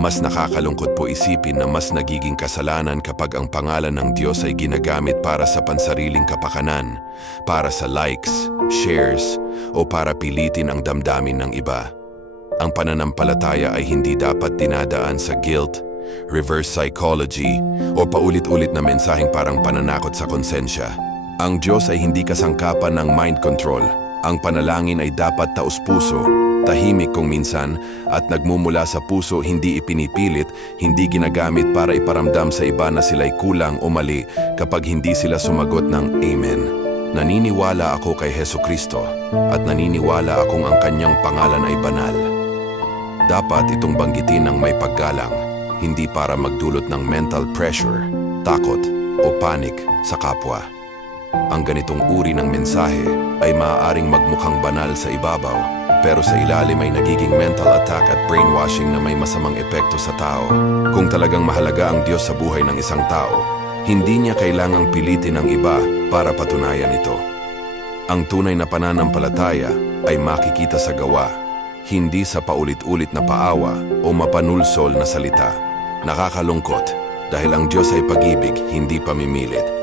Mas nakakalungkot po isipin na mas nagiging kasalanan kapag ang pangalan ng Diyos ay ginagamit para sa pansariling kapakanan, para sa likes, shares, o para pilitin ang damdamin ng iba. Ang pananampalataya ay hindi dapat dinadaan sa guilt, reverse psychology, o paulit-ulit na mensaheng parang pananakot sa konsensya. Ang Diyos ay hindi kasangkapan ng mind control. Ang panalangin ay dapat taos-puso, tahimik kung minsan, at nagmumula sa puso, hindi ipinipilit, hindi ginagamit para iparamdam sa iba na sila'y kulang o mali kapag hindi sila sumagot ng Amen. Naniniwala ako kay Hesukristo at naniniwala akong ang kanyang pangalan ay banal. Dapat itong banggitin ng may paggalang, hindi para magdulot ng mental pressure, takot o panic sa kapwa. Ang ganitong uri ng mensahe ay maaaring magmukhang banal sa ibabaw, pero sa ilalim ay nagiging mental attack at brainwashing na may masamang epekto sa tao. Kung talagang mahalaga ang Diyos sa buhay ng isang tao, hindi niya kailangang pilitin ang iba para patunayan ito. Ang tunay na pananampalataya ay makikita sa gawa, hindi sa paulit-ulit na paawa o mapanulsol na salita. Nakakalungkot dahil ang Diyos ay pag-ibig, hindi pamimilit.